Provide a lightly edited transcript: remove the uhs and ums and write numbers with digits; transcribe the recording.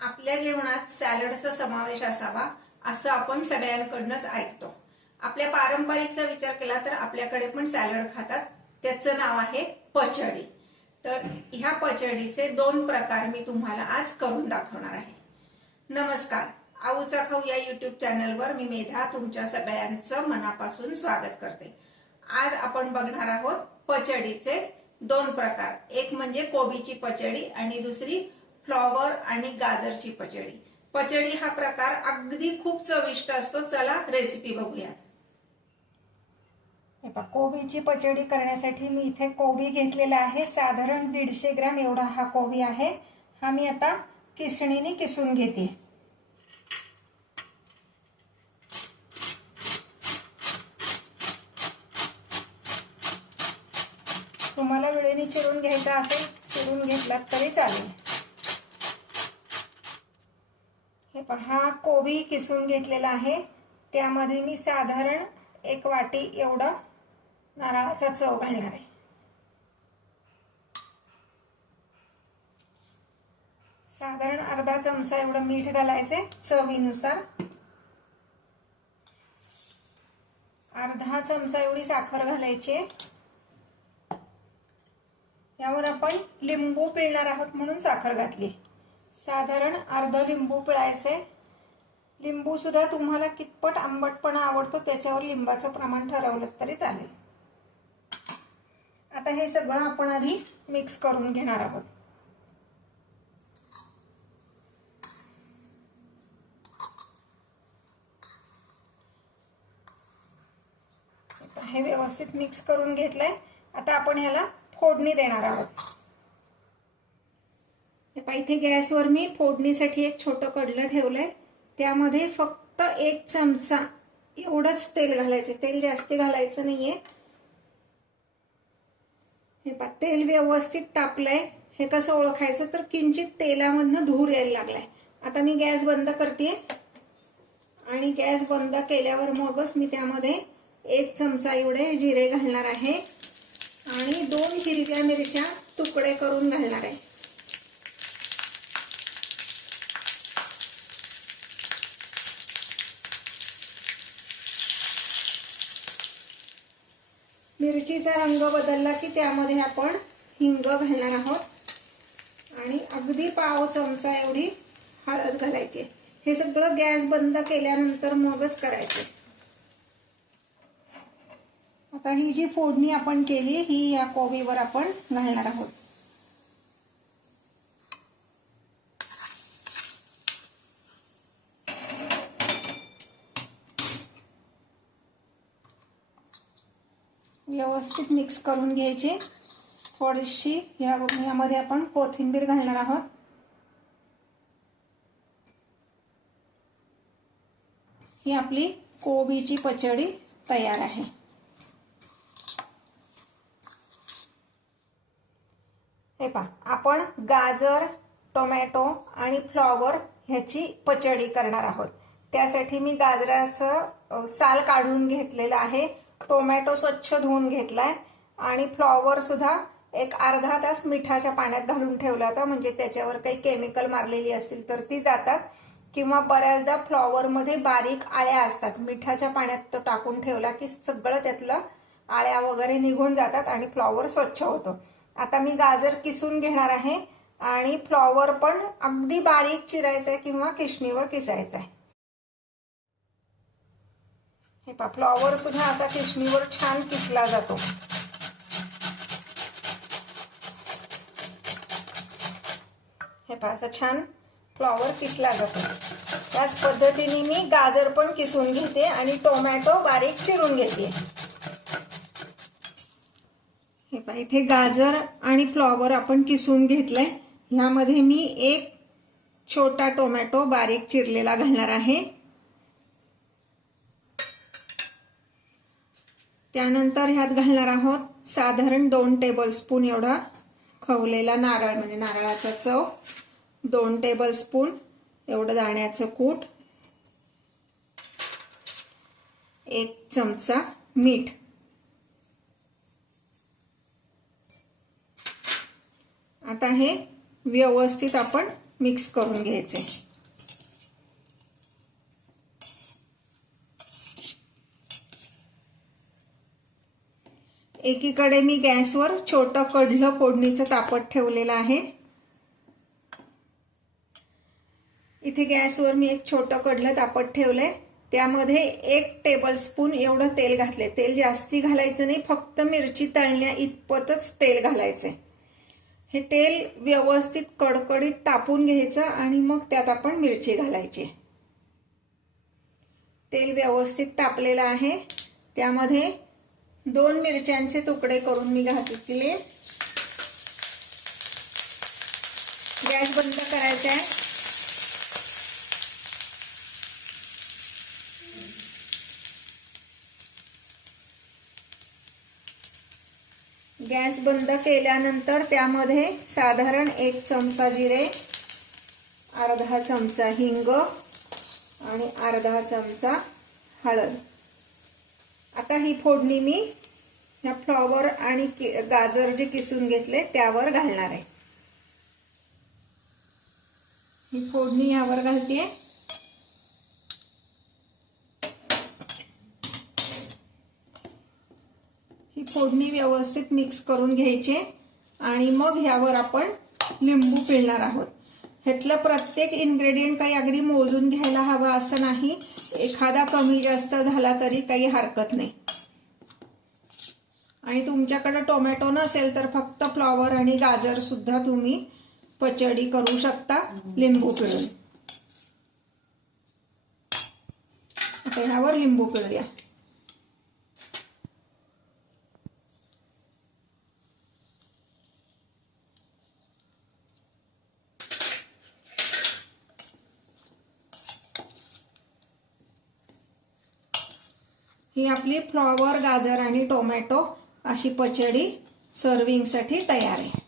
आपल्या जेवणात सॅलडचा समावेश असावा असं आपण सगळ्यांकडूनच ऐकतो. आपल्या पारंपरिकचा विचार केला तर आपल्याकडे पण सॅलड खातात. त्याचं नाव आहे पचडी. तर ह्या पचडीचे 2 प्रकार मी तुम्हाला आज करून दाखवणार आहे. नमस्कार, आऊचा खाऊ या युट्यूब चॅनलवर मी मेधा तुमच्या सगळ्यांचं मनापासून स्वागत करते. आज आपण बघणार आहोत पचडीचे 2 प्रकार. एक म्हणजे कोबीची पचडी आणि दुसरी फ्लॉवर आणि गाजरची पचडी. पचडी हा प्रकार अगदी खूप चविष्ट असतो. चला रेसिपी बघूया. कोबीची पचडी करण्यासाठी मी इथे कोबी घेतलेला आहे. साधारण 150 ग्रॅम एवढा हा कोबी आहे. हा मी आता किसणीने किसून घेते. तुम्हाला वेळेने चिरून घ्यायचा असेल चिरून घेतलात तरी चालेल. हे पहा, कोबी किसून घेतलेला आहे. त्यामध्ये मी साधारण 1 वाटी एवढा नारळाचा चव घालणार आहे. साधारण अर्धा चमचा एवढं मीठ घालायचे चवीनुसार. अर्धा चमचा एवढी साखर घालायची. यावर आपण लिंबू पिळणार आहोत म्हणून साखर घातली. साधारण अर्धा लिंबू पिळायचे. लिंबू सुद्धा तुम्हाला कितपत आंबटपणा आवडतो त्याच्यावर लिंबाचं प्रमाण ठरवलं तरी चालेल. आता हे सगळं आपण आधी मिक्स करून घेणार आहोत. हे व्यवस्थित मिक्स करून घेतलंय. आता आपण ह्याला फोडणी देणार आहोत. इथे गॅसवर मी फोडणीसाठी एक छोटं कडलं ठेवलंय. त्यामध्ये फक्त 1 चमचा एवढंच तेल घालायचं. तेल जास्त घालायचं नाहीये. हे पहा, तेल व्यवस्थित तापलंय. हे कसं ओळखायचं तर किंचित तेलामधनं धूर यायला लागलाय. आता मी गॅस बंद करते आणि गॅस बंद केल्यावर मगच मी त्यामध्ये 1 चमचा एवढे जिरे घालणार आहे आणि 2 हिरव्या मिरच्या तुकडे करून घालणार आहे. मिरचीचा रंग बदलला की त्यामध्ये आपण हिंग घालणार आहोत आणि अगदी पाव चमचा एवढी हळद घालायची. हे सगळं गॅस बंद केल्यानंतर मगच करायचे. आता ही जी फोडणी आपण केली ही या कोबीवर आपण घालणार आहोत. व्यवस्थित मिक्स करून घ्यायची. थोडीशी यामध्ये आपण कोथिंबीर घालणार आहोत. ही आपली कोबीची पचडी तयार आहे. हे पहा, आपण गाजर, टोमॅटो आणि फ्लॉवर ह्याची पचडी करणार आहोत. त्यासाठी मी गाजराचं साल काढून घेतलेलं आहे. टोमॅटो स्वच्छ धुवून घेतलाय आणि फ्लॉवर सुद्धा एक अर्धा तास मिठाच्या पाण्यात घालून ठेवला होता. म्हणजे त्याच्यावर काही केमिकल मारलेली असतील तर ती जातात, किंवा बऱ्याचदा फ्लॉवर मध्ये बारीक आळ्या असतात. मिठाच्या पाण्यात तो टाकून ठेवला की सगळं त्यातलं आळ्या वगैरे निघून जातात आणि फ्लॉवर स्वच्छ होतो. आता मी गाजर किसून घेणार आहे आणि फ्लॉवर पण अगदी बारीक चिरायचं आहे किंवा किसणीवर किसायचं आहे. हे पहा, फ्लॉवर सुद्धा असा किसणीवर छान किसला जातो. हे पहा, असा छान फ्लॉवर किसला जातो. त्याच पद्धतीने मी गाजर पण किसून घेते आणि टोमॅटो बारीक चिरून घेते. हे पहा, इथे गाजर आणि फ्लॉवर आपण किसून घेतलंय. ह्यामध्ये मी 1 छोटा टोमॅटो बारीक चिरलेला घालणार आहे. त्यानंतर ह्यात घालणार आहोत साधारण 2 टेबलस्पून एवढा खवलेला नारळ, म्हणजे नारळाचा चव, 2 टेबलस्पून एवढं दाण्याचं कूट, 1 चमचा मीठ. आता हे व्यवस्थित आपण मिक्स करून घ्यायचे। एकीकडे मी गॅसवर छोटं कढलं फोडणीचं तापत ठेवलेलं आहे। इथे गॅसवर मी एक छोटं कढलं तापत ठेवलंय, त्यामध्ये 1 टेबलस्पून एवढं तेल घातले। तेल जास्ती घालायचं नाही, फक्त मिरची तळण्या इतपतच तेल घालायचंय। हे तेल व्यवस्थित कडकडीत तापून घ्यायचं आणि मग त्यात आपण मिरची घालायची। तेल व्यवस्थित तापलेलं आहे, त्यामध्ये 2 मिरच्यांचे तुकडे करून मी घातले। गॅस बंद करायचा आहे। गॅस बंद केल्यानंतर त्यामध्ये साधारण 1 चमचा जिरे, अर्धा चमचा हिंग आणि अर्धा चमचा हळद। आता ही फोडणी मी या फ्लॉवर आणि गाजर जे किसून घेतले त्यावर घालणार आहे। ही फोडणी यावर घालतेय। ही फोडणी व्यवस्थित मिक्स करून घ्यायची आणि मग ह्यावर आपण लिंबू पिळणार आहोत। ह्यातलं प्रत्येक इन्ग्रेडियंट काही अगदी मोजून घ्यायला हवा असं नाही, एखादा कमी जास्त झाला तरी काही हरकत नाही। आणि तुमच्याकडे टोमॅटो नसेल तर फक्त फ्लॉवर आणि गाजर सुद्धा तुम्ही पचडी करू शकता लिंबू पिळून। आता ह्यावर लिंबू पिळूया। ही आपली फ्लॉवर, गाजर आणि टोमॅटो अशी पचडी सर्विंगसाठी तयार आहे।